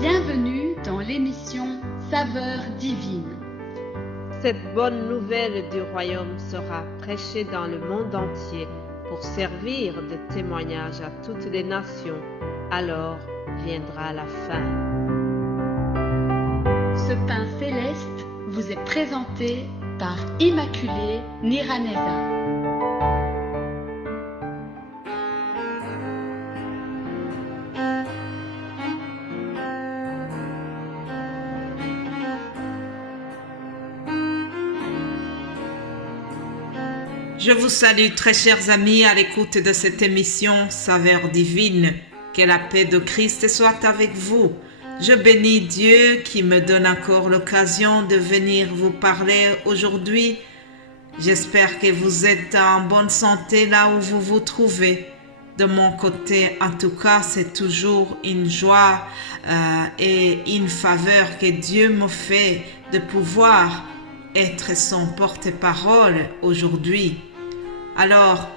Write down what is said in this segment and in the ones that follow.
Bienvenue dans l'émission Saveurs divines. Cette bonne nouvelle du royaume sera prêchée dans le monde entier pour servir de témoignage à toutes les nations. Alors viendra la fin. Ce pain céleste vous est présenté par Immaculée Niraneza. Je vous salue très chers amis à l'écoute de cette émission Saveurs divines. Que la paix de Christ soit avec vous. Je bénis Dieu qui me donne encore l'occasion de venir vous parler aujourd'hui. J'espère que vous êtes en bonne santé là où vous vous trouvez. De mon côté, en tout cas, c'est toujours une joie et une faveur que Dieu me fait de pouvoir être son porte-parole aujourd'hui. Alors,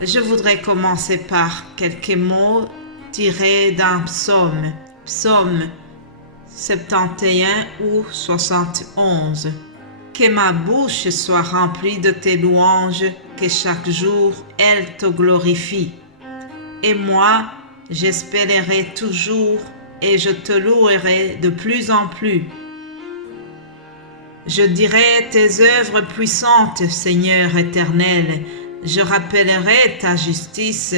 je voudrais commencer par quelques mots tirés d'un psaume, psaume 71 ou 71. Que ma bouche soit remplie de tes louanges, que chaque jour elle te glorifie. Et moi, j'espérerai toujours et je te louerai de plus en plus. Je dirai tes œuvres puissantes, Seigneur éternel. Je rappellerai ta justice,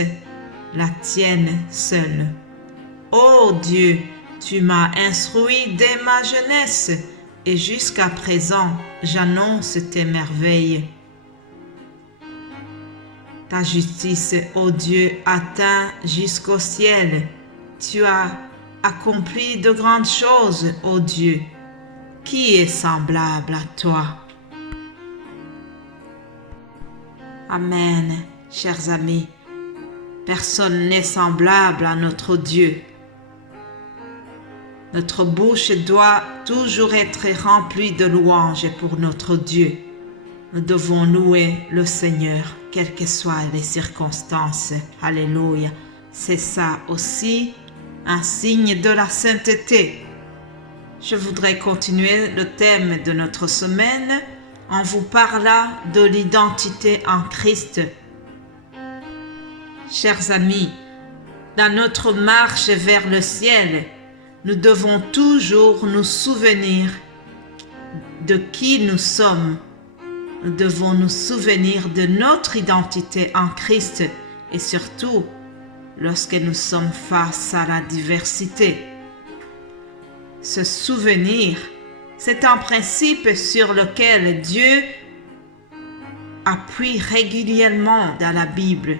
la tienne seule. Ô Dieu, tu m'as instruit dès ma jeunesse, et jusqu'à présent, j'annonce tes merveilles. Ta justice, ô Dieu, atteint jusqu'au ciel. Tu as accompli de grandes choses, ô Dieu. Qui est semblable à toi? Amen, chers amis. Personne n'est semblable à notre Dieu. Notre bouche doit toujours être remplie de louanges pour notre Dieu. Nous devons louer le Seigneur, quelles que soient les circonstances. Alléluia. C'est ça aussi un signe de la sainteté. Je voudrais continuer le thème de notre semaine en vous parlant de l'identité en Christ. Chers amis, dans notre marche vers le ciel, nous devons toujours nous souvenir de qui nous sommes. Nous devons nous souvenir de notre identité en Christ et surtout lorsque nous sommes face à la diversité. Ce souvenir, c'est un principe sur lequel Dieu appuie régulièrement dans la Bible.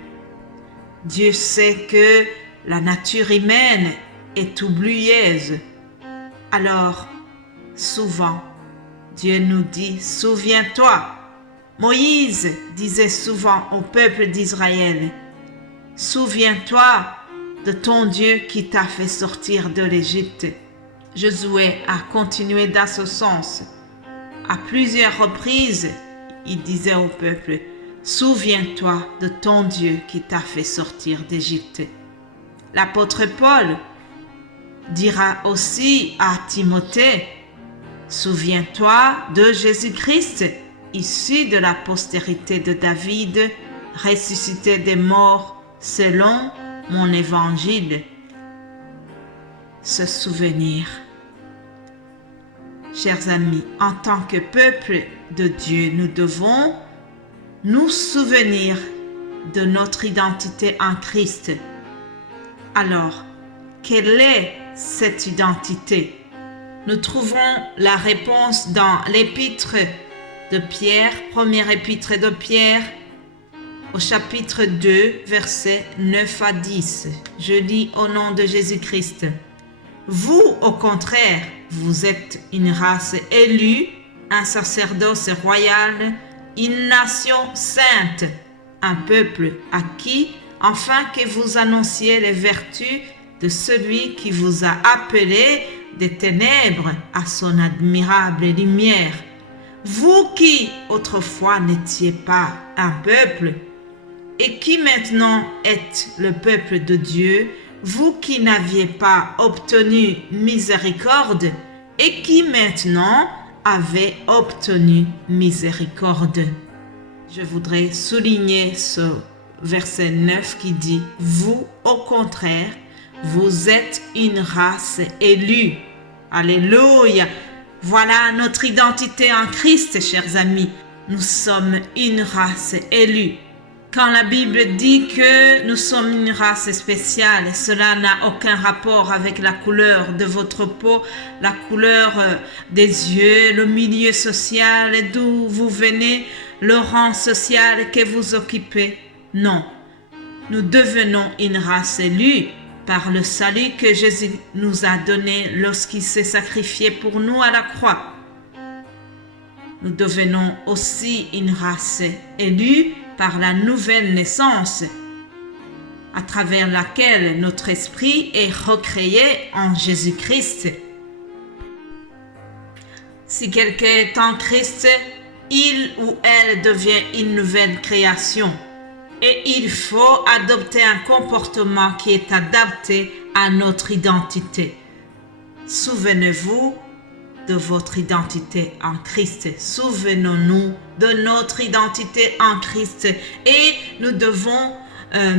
Dieu sait que la nature humaine est oublieuse. Alors, souvent, Dieu nous dit « Souviens-toi ». Moïse disait souvent au peuple d'Israël « Souviens-toi de ton Dieu qui t'a fait sortir de l'Égypte ». Josué a continué dans ce sens. À plusieurs reprises, il disait au peuple, « Souviens-toi de ton Dieu qui t'a fait sortir d'Égypte ». L'apôtre Paul dira aussi à Timothée, « Souviens-toi de Jésus-Christ, issu de la postérité de David, ressuscité des morts selon mon évangile. » Se souvenir. Chers amis, en tant que peuple de Dieu, nous devons nous souvenir de notre identité en Christ. Alors, quelle est cette identité? Nous trouvons la réponse dans l'épître de Pierre, première épître de Pierre, au chapitre 2, versets 9 à 10. Je lis au nom de Jésus-Christ. Vous, au contraire, vous êtes une race élue, un sacerdoce royal, une nation sainte, un peuple acquis, afin que vous annonciez les vertus de celui qui vous a appelé des ténèbres à son admirable lumière. Vous qui, autrefois, n'étiez pas un peuple, et qui maintenant êtes le peuple de Dieu, vous qui n'aviez pas obtenu miséricorde et qui maintenant avez obtenu miséricorde. Je voudrais souligner ce verset 9 qui dit « Vous, au contraire, vous êtes une race élue. » Alléluia! Voilà notre identité en Christ, chers amis. Nous sommes une race élue. Quand la Bible dit que nous sommes une race spéciale, cela n'a aucun rapport avec la couleur de votre peau, la couleur des yeux, le milieu social d'où vous venez, le rang social que vous occupez. Non, nous devenons une race élue par le salut que Jésus nous a donné lorsqu'il s'est sacrifié pour nous à la croix. Nous devenons aussi une race élue par la nouvelle naissance, à travers laquelle notre esprit est recréé en Jésus-Christ. Si quelqu'un est en Christ, il ou elle devient une nouvelle création. Et il faut adopter un comportement qui est adapté à notre identité. Souvenez-vous de votre identité en Christ. Souvenons-nous de notre identité en Christ et nous devons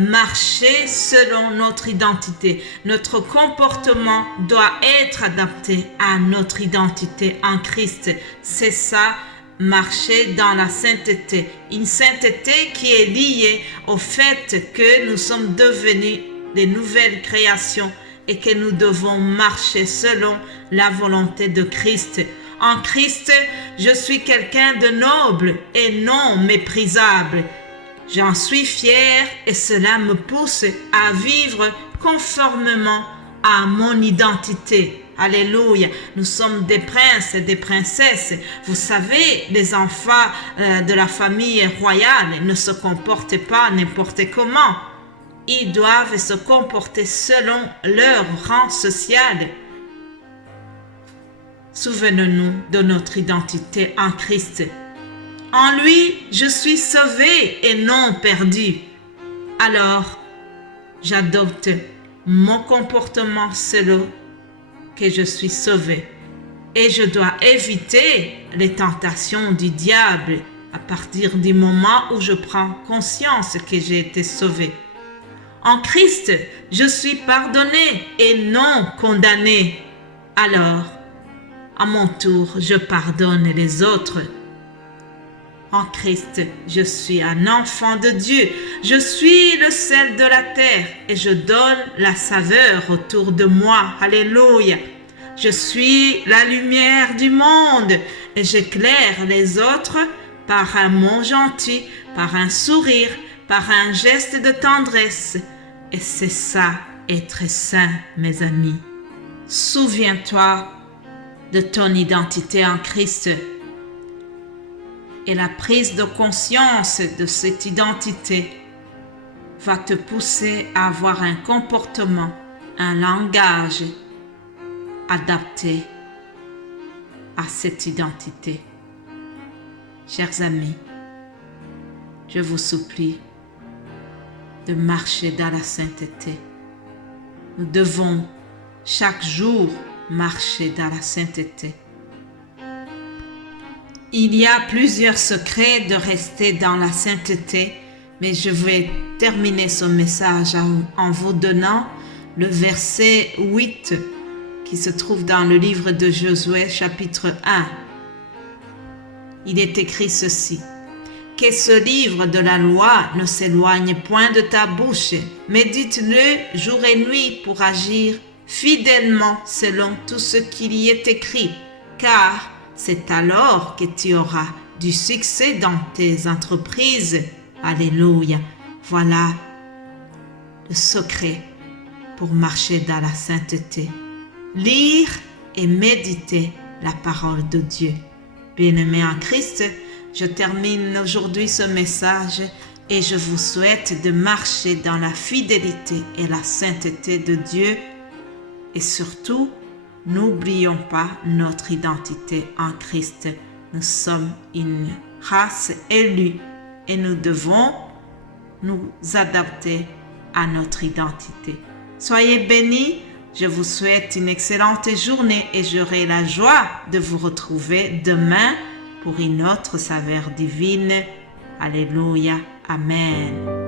marcher selon notre identité. Notre comportement doit être adapté à notre identité en Christ. C'est ça, marcher dans la sainteté. Une sainteté qui est liée au fait que nous sommes devenus des nouvelles créations et que nous devons marcher selon la volonté de Christ. En Christ, je suis quelqu'un de noble et non méprisable. J'en suis fier et cela me pousse à vivre conformément à mon identité. Alléluia. Nous sommes des princes et des princesses. Vous savez, les enfants de la famille royale ne se comportent pas n'importe comment. Ils doivent se comporter selon leur rang social. Souvenons-nous de notre identité en Christ. En lui, je suis sauvé et non perdu. Alors, j'adopte mon comportement selon que je suis sauvé. Et je dois éviter les tentations du diable à partir du moment où je prends conscience que j'ai été sauvé. En Christ, je suis pardonné et non condamné. Alors, à mon tour, je pardonne les autres. En Christ, je suis un enfant de Dieu. Je suis le sel de la terre et je donne la saveur autour de moi. Alléluia. Je suis la lumière du monde et j'éclaire les autres par un mot gentil, par un sourire, par un geste de tendresse. Et c'est ça, être saint, mes amis. Souviens-toi de ton identité en Christ. Et la prise de conscience de cette identité va te pousser à avoir un comportement, un langage adapté à cette identité. Chers amis, je vous supplie de marcher dans la sainteté. Nous devons chaque jour marcher dans la sainteté. Il y a plusieurs secrets de rester dans la sainteté, mais je vais terminer ce message en vous donnant le verset 8 qui se trouve dans le livre de Josué, chapitre 1. Il est écrit ceci: « Que ce livre de la loi ne s'éloigne point de ta bouche, médite-le jour et nuit pour agir fidèlement selon tout ce qu'il y est écrit, car c'est alors que tu auras du succès dans tes entreprises. » Alléluia. Voilà le secret pour marcher dans la sainteté. Lire et méditer la parole de Dieu. Bien-aimés en Christ, je termine aujourd'hui ce message et je vous souhaite de marcher dans la fidélité et la sainteté de Dieu. Et surtout, n'oublions pas notre identité en Christ. Nous sommes une race élue et nous devons nous adapter à notre identité. Soyez bénis. Je vous souhaite une excellente journée et j'aurai la joie de vous retrouver demain pour une autre saveur divine. Alléluia. Amen.